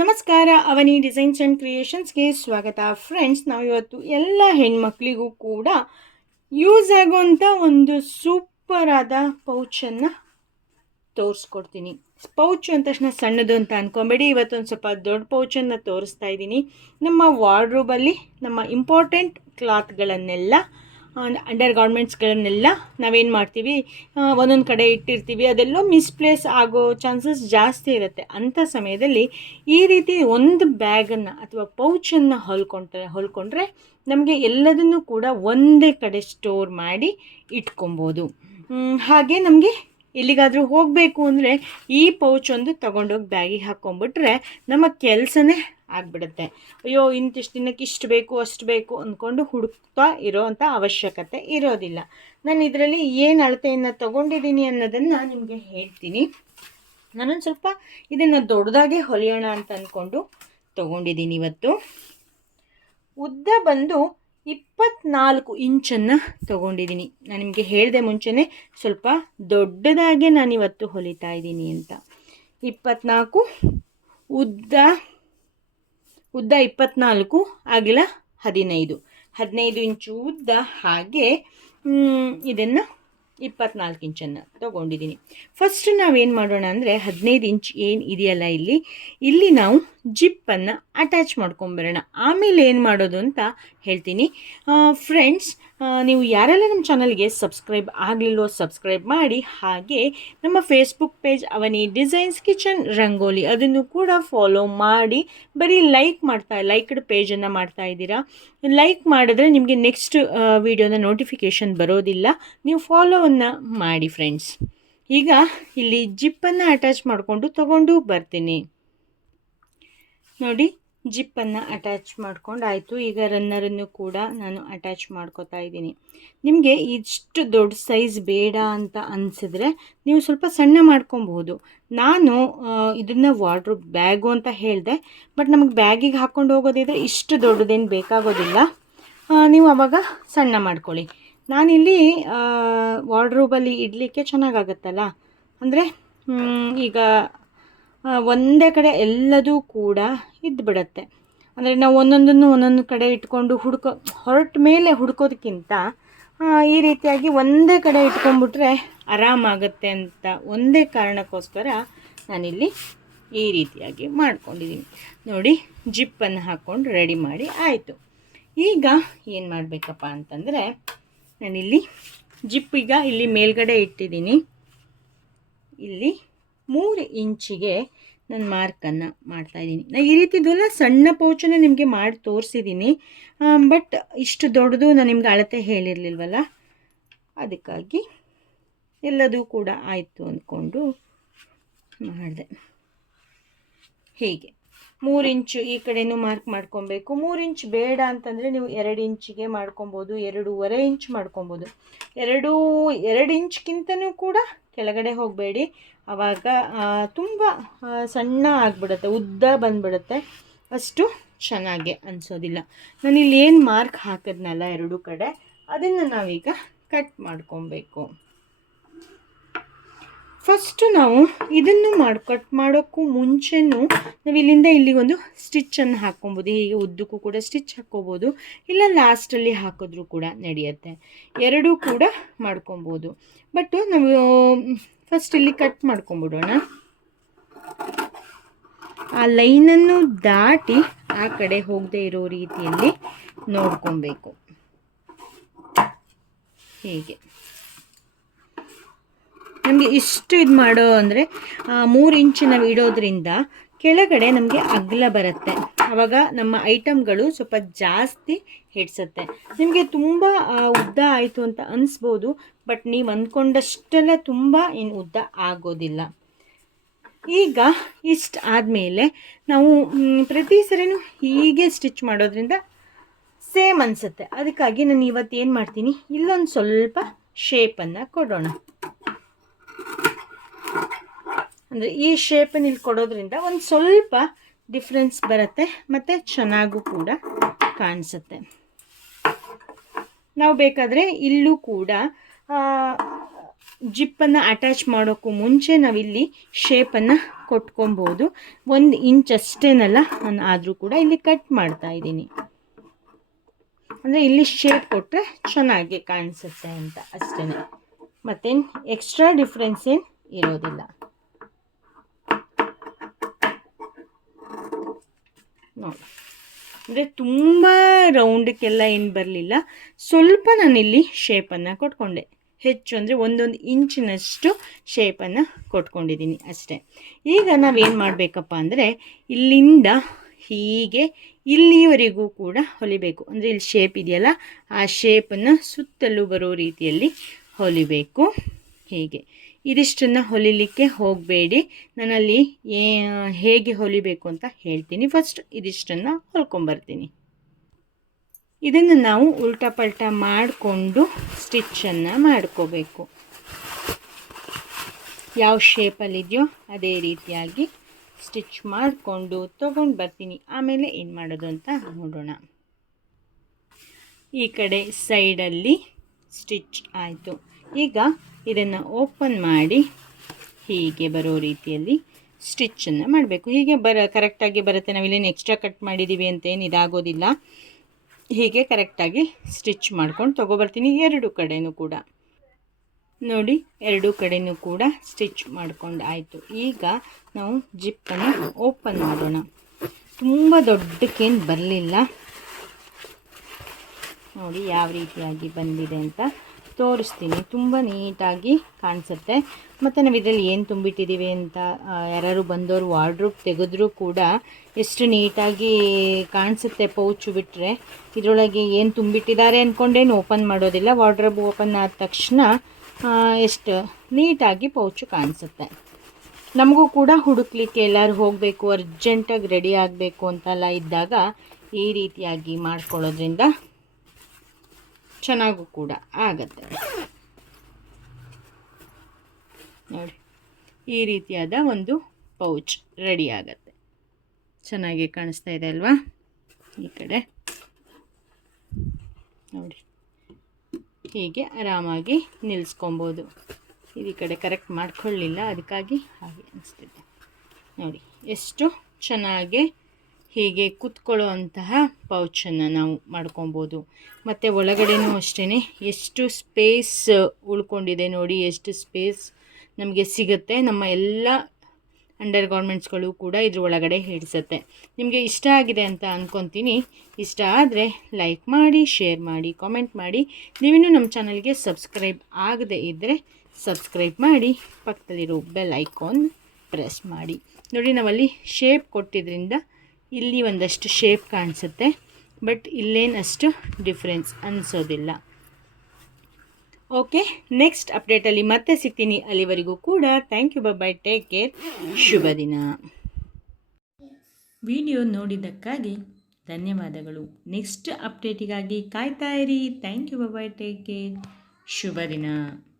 ನಮಸ್ಕಾರ, ಅವನಿ designs and ಕ್ರಿಯೇಷನ್ಸ್ಗೆ ಸ್ವಾಗತ. Friends ನಾವು ಇವತ್ತು ಎಲ್ಲ ಹೆಣ್ಮಕ್ಳಿಗೂ ಕೂಡ ಯೂಸ್ ಆಗುವಂಥ ಒಂದು ಸೂಪರ್ ಆದ ಪೌಚನ್ನು ತೋರಿಸ್ಕೊಡ್ತೀನಿ. ಪೌಚ್ ಅಂದ ತಕ್ಷಣ ಸಣ್ಣದು ಅಂತ ಅಂದ್ಕೊಂಬೇಡಿ ಇವತ್ತೊಂದು ಸ್ವಲ್ಪ ದೊಡ್ಡ ಪೌಚನ್ನು ತೋರಿಸ್ತಾ ಇದ್ದೀನಿ. ನಮ್ಮ ವಾರ್ಡ್ರೂಬಲ್ಲಿ ನಮ್ಮ ಇಂಪಾರ್ಟೆಂಟ್ ಕ್ಲಾತ್ಗಳನ್ನೆಲ್ಲ ಅಂಡರ್ ಗಾರ್ಮೆಂಟ್ಸ್ಗಳನ್ನೆಲ್ಲ ನಾವೇನು ಮಾಡ್ತೀವಿ ಒಂದೊಂದು ಕಡೆ ಇಟ್ಟಿರ್ತೀವಿ. ಅದೆಲ್ಲೋ ಮಿಸ್ಪ್ಲೇಸ್ ಆಗೋ ಚಾನ್ಸಸ್ ಜಾಸ್ತಿ ಇರುತ್ತೆ. ಅಂಥ ಸಮಯದಲ್ಲಿ ಈ ರೀತಿ ಒಂದು ಬ್ಯಾಗನ್ನು ಅಥವಾ ಪೌಚನ್ನು ಹೊಲ್ಕೊಂಡ್ರೆ ಹೊಲ್ಕೊಂಡ್ರೆ ನಮಗೆ ಎಲ್ಲದನ್ನು ಕೂಡ ಒಂದೇ ಕಡೆ ಸ್ಟೋರ್ ಮಾಡಿ ಇಟ್ಕೊಬೋದು. ಹಾಗೆ ನಮಗೆ ಎಲ್ಲಿಗಾದರೂ ಹೋಗಬೇಕು ಅಂದರೆ ಈ ಪೌಚ್ ಒಂದು ತೊಗೊಂಡೋಗಿ ಬ್ಯಾಗಿಗೆ ಹಾಕ್ಕೊಂಬಿಟ್ರೆ ನಮ್ಮ ಕೆಲಸನೇ ಆಗಿಬಿಡುತ್ತೆ. ಅಯ್ಯೋ, ಇಂತಿಷ್ಟು ದಿನಕ್ಕೆ ಇಷ್ಟು ಬೇಕು, ಅಷ್ಟು ಬೇಕು ಅಂದ್ಕೊಂಡು ಹುಡುಕ್ತಾ ಇರೋವಂಥ ಅವಶ್ಯಕತೆ ಇರೋದಿಲ್ಲ. ನಾನು ಇದರಲ್ಲಿ ಏನು ಅಳತೆಯನ್ನು ತೊಗೊಂಡಿದ್ದೀನಿ ಅನ್ನೋದನ್ನು ನಿಮಗೆ ಹೇಳ್ತೀನಿ. ನಾನೊಂದು ಸ್ವಲ್ಪ ಇದನ್ನು ದೊಡ್ಡದಾಗೆ ಹೊಲಿಯೋಣ ಅಂತ ಅಂದ್ಕೊಂಡು ತೊಗೊಂಡಿದ್ದೀನಿ ಇವತ್ತು. ಉದ್ದ ಬಂದು ಇಪ್ಪತ್ನಾಲ್ಕು ಇಂಚನ್ನು ತೊಗೊಂಡಿದ್ದೀನಿ. ನಾನು ನಿಮಗೆ ಹೇಳಿದೆ ಮುಂಚೆನೇ ಸ್ವಲ್ಪ ದೊಡ್ಡದಾಗೆ ನಾನಿವತ್ತು ಹೊಲಿತಾ ಇದ್ದೀನಿ ಅಂತ. ಇಪ್ಪತ್ನಾಲ್ಕು ಉದ್ದ ಉದ್ದ ಇಪ್ಪತ್ನಾಲ್ಕು, ಅಗಲ ಹದಿನೈದು. ಹದಿನೈದು ಇಂಚು ಉದ್ದ ಹಾಗೆ ಇದನ್ನು ಇಪ್ಪತ್ನಾಲ್ಕು ಇಂಚನ್ನು ತಗೊಂಡಿದ್ದೀನಿ ಫಸ್ಟ್ ನಾವೇನು ಮಾಡೋಣ ಅಂದರೆ ಹದಿನೈದು ಇಂಚ್ ಏನು ಇದೆಯಲ್ಲ ಇಲ್ಲಿ ಇಲ್ಲಿ ನಾವು ಜಿಪ್ಪನ್ನು ಅಟ್ಯಾಚ್ ಮಾಡ್ಕೊಂಬರೋಣ. ಆಮೇಲೆ ಏನು ಮಾಡೋದು ಅಂತ ಹೇಳ್ತೀನಿ. ಫ್ರೆಂಡ್ಸ್ ನೀವು ಯಾರೆಲ್ಲ ನಮ್ಮ ಚಾನಲ್ಗೆ ಸಬ್ಸ್ಕ್ರೈಬ್ ಆಗಲಿಲ್ವೋ ಸಬ್ಸ್ಕ್ರೈಬ್ ಮಾಡಿ. ಹಾಗೆ ನಮ್ಮ Facebook page Avani designs kitchen rangoli ಅದನ್ನು ಕೂಡ ಫಾಲೋ ಮಾಡಿ. ಬರೀ ಲೈಕ್ ಮಾಡ್ತಾ ಲೈಕ್ಡ್ ಪೇಜನ್ನು ಮಾಡ್ತಾ ಇದ್ದೀರಾ? ಲೈಕ್ ಮಾಡಿದ್ರೆ ನಿಮಗೆ ನೆಕ್ಸ್ಟ್ ವಿಡಿಯೋನ ನೋಟಿಫಿಕೇಷನ್ ಬರೋದಿಲ್ಲ. ನೀವು ಫಾಲೋವನ್ನು ಮಾಡಿ ಫ್ರೆಂಡ್ಸ್ ಈಗ ಇಲ್ಲಿ ಜಿಪ್ಪನ್ನು ಅಟ್ಯಾಚ್ ಮಾಡಿಕೊಂಡು ತಗೊಂಡು ಬರ್ತೀನಿ. ನೋಡಿ, ಜಿಪ್ಪನ್ನು ಅಟ್ಯಾಚ್ ಮಾಡ್ಕೊಂಡು ಆಯಿತು. ಈಗ ರನ್ನರನ್ನು ಕೂಡ ನಾನು ಅಟ್ಯಾಚ್ ಮಾಡ್ಕೋತಾ ಇದ್ದೀನಿ. ನಿಮಗೆ ಇಷ್ಟು ದೊಡ್ಡ ಸೈಜ್ ಬೇಡ ಅಂತ ಅನಿಸಿದ್ರೆ ನೀವು ಸ್ವಲ್ಪ ಸಣ್ಣ ಮಾಡ್ಕೊಬಹುದು. ನಾನು ಇದನ್ನು ವಾರ್ಡ್ರೋಬ್ ಬ್ಯಾಗು ಅಂತ ಹೇಳಿದೆ ಬಟ್ ನಮಗೆ ಬ್ಯಾಗಿಗೆ ಹಾಕ್ಕೊಂಡು ಹೋಗೋದಿದ್ರೆ ಇಷ್ಟು ದೊಡ್ಡದೇನು ಬೇಕಾಗೋದಿಲ್ಲ. ನೀವು ಆವಾಗ ಸಣ್ಣ ಮಾಡ್ಕೊಳ್ಳಿ. ನಾನಿಲ್ಲಿ ವಾರ್ಡ್ರೋಬಲ್ಲಿ ಇಡಲಿಕ್ಕೆ ಚೆನ್ನಾಗಾಗತ್ತಲ್ಲ? ಅಂದರೆ ಈಗ ಒಂದೇ ಕಡೆ ಎಲ್ಲದೂ ಕೂಡ ಇದ್ದುಬಿಡತ್ತೆ ಅಂದರೆ ನಾವು ಒಂದೊಂದನ್ನು ಒಂದೊಂದು ಕಡೆ ಇಟ್ಕೊಂಡು ಹುಡ್ಕೋ, ಹೊರಟ ಮೇಲೆ ಹುಡ್ಕೋದಕ್ಕಿಂತ ಈ ರೀತಿಯಾಗಿ ಒಂದೇ ಕಡೆ ಇಟ್ಕೊಂಡ್ಬಿಟ್ರೆ ಆರಾಮಾಗುತ್ತೆ ಅಂತ ಒಂದೇ ಕಾರಣಕ್ಕೋಸ್ಕರ ನಾನಿಲ್ಲಿ ಈ ರೀತಿಯಾಗಿ ಮಾಡ್ಕೊಂಡಿದ್ದೀನಿ. ನೋಡಿ, ಜಿಪ್ಪನ್ನು ಹಾಕ್ಕೊಂಡು ರೆಡಿ ಮಾಡಿ ಆಯಿತು. ಈಗ ಏನು ಮಾಡಬೇಕಪ್ಪ ಅಂತಂದರೆ, ನಾನಿಲ್ಲಿ ಜಿಪ್ ಈಗ ಇಲ್ಲಿ ಮೇಲ್ಗಡೆ ಇಟ್ಟಿದ್ದೀನಿ. ಇಲ್ಲಿ ಮೂರು ಇಂಚಿಗೆ ನಾನು ಮಾರ್ಕನ್ನು ಮಾಡ್ತಾಯಿದ್ದೀನಿ ನಾನು ಈ ರೀತಿದೆಲ್ಲ ಸಣ್ಣ ಪೌಚನ ನಿಮಗೆ ಮಾಡಿ ತೋರಿಸಿದ್ದೀನಿ ಬಟ್ ಇಷ್ಟು ದೊಡ್ಡದು ನಾನು ನಿಮ್ಗೆ ಅಳತೆ ಹೇಳಿರಲಿಲ್ವಲ್ಲ? ಅದಕ್ಕಾಗಿ ಎಲ್ಲದೂ ಕೂಡ ಆಯಿತು ಅಂದ್ಕೊಂಡು ಮಾಡಿದೆ. ಹೀಗೆ. ಮೂರು ಇಂಚು ಈ ಕಡೆನೂ ಮಾರ್ಕ್ ಮಾಡ್ಕೊಬೇಕು. ಮೂರು ಇಂಚ್ ಬೇಡ ಅಂತಂದರೆ ನೀವು ಎರಡು ಇಂಚಿಗೆ ಮಾಡ್ಕೊಬೋದು, ಎರಡೂವರೆ ಇಂಚ್ ಮಾಡ್ಕೊಬೋದು. ಎರಡು ಎರಡು ಇಂಚ್ಗಿಂತನೂ ಕೂಡ ಕೆಳಗಡೆ ಹೋಗಬೇಡಿ. ಆವಾಗ ತುಂಬ ಸಣ್ಣ ಆಗಿಬಿಡುತ್ತೆ, ಉದ್ದ ಬಂದ್ಬಿಡುತ್ತೆ. ಅಷ್ಟು ಚೆನ್ನಾಗಿ ಅನಿಸೋದಿಲ್ಲ. ನಾನಿಲ್ಲಿ ಏನು ಮಾರ್ಕ್ ಹಾಕಿದ್ನಲ್ಲ ಎರಡು ಕಡೆ, ಅದನ್ನು ನಾವೀಗ ಕಟ್ ಮಾಡ್ಕೊಬೇಕು. ಫಸ್ಟು ನಾವು ಇದನ್ನು ಮಾಡಿ ಕಟ್ ಮಾಡೋಕ್ಕೂ ಮುಂಚೆನೂ ನಾವು ಇಲ್ಲಿಂದ ಇಲ್ಲಿಗೊಂದು ಸ್ಟಿಚ್ಚನ್ನು ಹಾಕ್ಕೊಬೋದು. ಹೀಗೆ ಉದ್ದಕ್ಕೂ ಕೂಡ ಸ್ಟಿಚ್ ಹಾಕ್ಕೋಬೋದು. ಇಲ್ಲ ಲಾಸ್ಟಲ್ಲಿ ಹಾಕಿದ್ರೂ ಕೂಡ ನಡೆಯುತ್ತೆ. ಎರಡೂ ಕೂಡ ಮಾಡ್ಕೊಬೋದು. ಬಟ್ ನಾವು ಫಸ್ಟ್ ಇಲ್ಲಿ ಕಟ್ ಮಾಡ್ಕೊಂಬಿಡೋಣ. ಆ ಲೈನನ್ನು ದಾಟಿ ಆ ಕಡೆ ಹೋಗದೆ ಇರೋ ರೀತಿಯಲ್ಲಿ ನೋಡ್ಕೊಬೇಕು. ಹೀಗೆ. ನಮಗೆ ಇಷ್ಟು ಇದು ಮಾಡೋ ಅಂದರೆ ಮೂರು ಇಂಚು ನಾವು ಇಡೋದ್ರಿಂದ ಕೆಳಗಡೆ ನಮಗೆ ಅಗಲ ಬರುತ್ತೆ. ಆವಾಗ ನಮ್ಮ ಐಟಮ್ಗಳು ಸ್ವಲ್ಪ ಜಾಸ್ತಿ ಹಿಡ್ಸುತ್ತೆ. ನಿಮಗೆ ತುಂಬ ಉದ್ದ ಆಯಿತು ಅಂತ ಅನಿಸ್ಬೋದು, ಬಟ್ ನೀವು ಅಂದ್ಕೊಂಡಷ್ಟೆಲ್ಲ ತುಂಬ ಇನ್ನು ಉದ್ದ ಆಗೋದಿಲ್ಲ. ಈಗ ಇಷ್ಟು ಆದಮೇಲೆ ನಾವು ಪ್ರತಿ ಸರಿನೂ ಹೀಗೆ ಸ್ಟಿಚ್ ಮಾಡೋದ್ರಿಂದ ಸೇಮ್ ಅನಿಸುತ್ತೆ. ಅದಕ್ಕಾಗಿ ನಾನು ಇವತ್ತು ಏನು ಮಾಡ್ತೀನಿ, ಇಲ್ಲೊಂದು ಸ್ವಲ್ಪ ಶೇಪನ್ನು ಕೊಡೋಣ. ಅಂದರೆ ಈ ಶೇಪನ್ನು ಇಲ್ಲಿ ಕೊಡೋದ್ರಿಂದ ಒಂದು ಸ್ವಲ್ಪ ಡಿಫ್ರೆನ್ಸ್ ಬರುತ್ತೆ, ಮತ್ತು ಚೆನ್ನಾಗೂ ಕೂಡ ಕಾಣಿಸುತ್ತೆ. ನಾವು ಬೇಕಾದರೆ ಇಲ್ಲೂ ಕೂಡ ಜಿಪ್ಪನ್ನು ಅಟ್ಯಾಚ್ ಮಾಡೋಕ್ಕೂ ಮುಂಚೆ ನಾವಿಲ್ಲಿ ಶೇಪನ್ನು ಕೊಟ್ಕೊಬೋದು. ಒಂದು ಇಂಚ್ ಅಷ್ಟೇನಲ್ಲ, ನಾನು ಆದರೂ ಕೂಡ ಇಲ್ಲಿ ಕಟ್ ಮಾಡ್ತಾ ಇದ್ದೀನಿ. ಅಂದರೆ ಇಲ್ಲಿ ಶೇಪ್ ಕೊಟ್ಟರೆ ಚೆನ್ನಾಗಿ ಕಾಣಿಸುತ್ತೆ ಅಂತ ಅಷ್ಟೇ ಮತ್ತೇನು ಎಕ್ಸ್ಟ್ರಾ ಡಿಫ್ರೆನ್ಸ್ ಏನು ಇರೋದಿಲ್ಲ. ನೋಡಿ. ಅಂದರೆ ತುಂಬ ರೌಂಡಕ್ಕೆಲ್ಲ ಏನು ಬರಲಿಲ್ಲ. ಸ್ವಲ್ಪ ನಾನಿಲ್ಲಿ ಶೇಪನ್ನು ಕೊಟ್ಕೊಂಡೆ. ಹೆಚ್ಚು ಅಂದರೆ ಒಂದೊಂದು ಇಂಚಿನಷ್ಟು ಶೇಪನ್ನು ಕೊಟ್ಕೊಂಡಿದ್ದೀನಿ ಅಷ್ಟೇ. ಈಗ ನಾವೇನು ಮಾಡಬೇಕಪ್ಪ ಅಂದರೆ ಇಲ್ಲಿಂದ ಹೀಗೆ ಇಲ್ಲಿವರೆಗೂ ಕೂಡ ಹೊಲಿಬೇಕು. ಅಂದರೆ ಇಲ್ಲಿ ಶೇಪ್ ಇದೆಯಲ್ಲ, ಆ ಶೇಪನ್ನು ಸುತ್ತಲೂ ಬರೋ ರೀತಿಯಲ್ಲಿ ಹೊಲಿಬೇಕು. ಹೀಗೆ. ಇದಿಷ್ಟನ್ನು ಹೊಲಿಲಿಕ್ಕೆ ಹೋಗಬೇಡಿ. ನಾನಲ್ಲಿ ಏ, ಹೇಗೆ ಹೊಲಿಬೇಕು ಅಂತ ಹೇಳ್ತೀನಿ. ಫಸ್ಟ್ ಇದಿಷ್ಟನ್ನು ಹೊಲ್ಕೊಂಬರ್ತೀನಿ. ಇದನ್ನು ನಾವು ಉಲ್ಟಾ ಪಲ್ಟಾ ಮಾಡಿಕೊಂಡು ಸ್ಟಿಚ್ಚನ್ನು ಮಾಡ್ಕೋಬೇಕು. ಯಾವ ಶೇಪಲ್ಲಿದೆಯೋ ಅದೇ ರೀತಿಯಾಗಿ ಸ್ಟಿಚ್ ಮಾಡಿಕೊಂಡು ತೊಗೊಂಡು ಬರ್ತೀನಿ. ಆಮೇಲೆ ಏನು ಮಾಡೋದು ಅಂತ ನೋಡೋಣ. ಈ ಕಡೆ ಸೈಡಲ್ಲಿ ಸ್ಟಿಚ್ ಆಯಿತು. ಈಗ ಇದನ್ನು ಓಪನ್ ಮಾಡಿ ಹೀಗೆ ಬರೋ ರೀತಿಯಲ್ಲಿ ಸ್ಟಿಚ್ಚನ್ನು ಮಾಡಬೇಕು. ಹೀಗೆ ಬರ ಕರೆಕ್ಟಾಗಿ ಬರುತ್ತೆ. ನಾವಿಲ್ಲೇನು ಎಕ್ಸ್ಟ್ರಾ ಕಟ್ ಮಾಡಿದ್ದೀವಿ ಅಂತೇನು ಇದಾಗೋದಿಲ್ಲ. ಹೀಗೆ ಕರೆಕ್ಟಾಗಿ ಸ್ಟಿಚ್ ಮಾಡ್ಕೊಂಡು ತೊಗೊಬರ್ತೀನಿ ಎರಡು ಕಡೆಯೂ ಕೂಡ. ನೋಡಿ, ಎರಡು ಕಡೆಯೂ ಕೂಡ ಸ್ಟಿಚ್ ಮಾಡ್ಕೊಂಡು ಆಯಿತು. ಈಗ ನಾವು ಜಿಪ್ಪನ್ನು ಓಪನ್ ಮಾಡೋಣ. ತುಂಬ ದೊಡ್ಡಕ್ಕೇನು ಬರಲಿಲ್ಲ. ನೋಡಿ, ಯಾವ ರೀತಿಯಾಗಿ ಬಂದಿದೆ ಅಂತ. ತೋರಿಸ್ತೀನಿ. ತುಂಬ ನೀಟಾಗಿ ಕಾಣಿಸುತ್ತೆ. ಮತ್ತು ನಾವು ಇದರಲ್ಲಿ ಏನು ತುಂಬಿಟ್ಟಿದ್ದೀವಿ ಅಂತ ಯಾರು ಬಂದವರು ವಾರ್ಡ್ರೂಪ್ ತೆಗೆದ್ರೂ ಕೂಡ ಎಷ್ಟು ನೀಟಾಗಿ ಕಾಣಿಸುತ್ತೆ ಪೌಚು ಬಿಟ್ಟರೆ ಇದರೊಳಗೆ ಏನು ತುಂಬಿಟ್ಟಿದ್ದಾರೆ ಅಂದ್ಕೊಂಡೇನು ಓಪನ್ ಮಾಡೋದಿಲ್ಲ. ವಾರ್ಡ್ರೋಬ್ ಓಪನ್ ಆದ ತಕ್ಷಣ ಎಷ್ಟು ನೀಟಾಗಿ ಪೌಚು ಕಾಣಿಸುತ್ತೆ. ನಮಗೂ ಕೂಡ ಹುಡುಕ್ಲಿಕ್ಕೆ ಎಲ್ಲರೂ ಹೋಗಬೇಕು ಅರ್ಜೆಂಟಾಗಿ ರೆಡಿ ಆಗಬೇಕು ಅಂತೆಲ್ಲ ಇದ್ದಾಗ ಈ ರೀತಿಯಾಗಿ ಮಾಡ್ಕೊಳ್ಳೋದ್ರಿಂದ ಚೆನ್ನಾಗೂ ಕೂಡ ಆಗತ್ತೆ. ನೋಡಿ, ಈ ರೀತಿಯಾದ ಒಂದು ಪೌಚ್ ರೆಡಿ ಆಗತ್ತೆ. ಚೆನ್ನಾಗಿ ಕಾಣಿಸ್ತಾ ಇದೆ ಅಲ್ವಾ? ಈ ಕಡೆ. ನೋಡಿ, ಹೀಗೆ ಆರಾಮಾಗಿ ನಿಲ್ಲಿಸ್ಕೊಬೋದು ಈ ಕಡೆ ಕರೆಕ್ಟ್ ಮಾಡ್ಕೊಳ್ಳಿಲ್ಲ, ಅದಕ್ಕಾಗಿ ಹಾಗೆ ಅನಿಸ್ತಿದೆ. ನೋಡಿ, ಎಷ್ಟು ಚೆನ್ನಾಗಿ ಹೀಗೆ ಕೂತ್ಕೊಳ್ಳೋ ಅಂತಹ ಪೌಚನ್ನು ನಾವು ಮಾಡ್ಕೊಬೋದು. ಮತ್ತು ಒಳಗಡೆನೂ ಅಷ್ಟೇ ಎಷ್ಟು ಸ್ಪೇಸ್ ಉಳ್ಕೊಂಡಿದೆ ನೋಡಿ, ಎಷ್ಟು ಸ್ಪೇಸ್ ನಮಗೆ ಸಿಗುತ್ತೆ. ನಮ್ಮ ಎಲ್ಲ ಅಂಡರ್ ಗಾರ್ಮೆಂಟ್ಸ್ಗಳು ಕೂಡ ಇದ್ರ ಒಳಗಡೆ ಹಿಡಿಸುತ್ತೆ. ನಿಮಗೆ ಇಷ್ಟ ಆಗಿದೆ ಅಂತ ಅಂದ್ಕೊತೀನಿ ಇಷ್ಟ ಆದರೆ ಲೈಕ್ ಮಾಡಿ, ಶೇರ್ ಮಾಡಿ, ಕಾಮೆಂಟ್ ಮಾಡಿ. ನೀವಿನ್ನೂ ನಮ್ಮ ಚಾನಲ್ಗೆ ಸಬ್ಸ್ಕ್ರೈಬ್ ಆಗದೇ ಇದ್ದರೆ ಸಬ್ಸ್ಕ್ರೈಬ್ ಮಾಡಿ, ಪಕ್ಕದಲ್ಲಿರೋ ಬೆಲ್ ಐಕಾನ್ ಪ್ರೆಸ್ ಮಾಡಿ. ನೋಡಿ ನಾವಲ್ಲಿ ಶೇಪ್ ಕೊಟ್ಟಿದ್ದರಿಂದ ಇಲ್ಲಿ ಒಂದಷ್ಟು ಶೇಪ್ ಕಾಣಿಸುತ್ತೆ ಬಟ್ ಇಲ್ಲೇನಷ್ಟು ಡಿಫ್ರೆನ್ಸ್ ಅನಿಸೋದಿಲ್ಲ. ಓಕೆ ನೆಕ್ಸ್ಟ್ ಅಪ್ಡೇಟಲ್ಲಿ ಮತ್ತೆ ಸಿಗ್ತೀನಿ ಅಲ್ಲಿವರೆಗೂ ಕೂಡ. Thank you bye take care ಶುಭ ದಿನ. ವಿಡಿಯೋ ನೋಡಿದ್ದಕ್ಕಾಗಿ ಧನ್ಯವಾದಗಳು. ನೆಕ್ಸ್ಟ್ ಅಪ್ಡೇಟಿಗಾಗಿ ಕಾಯ್ತಾ ಇರಿ. Thank you bye take care ಶುಭ ದಿನ.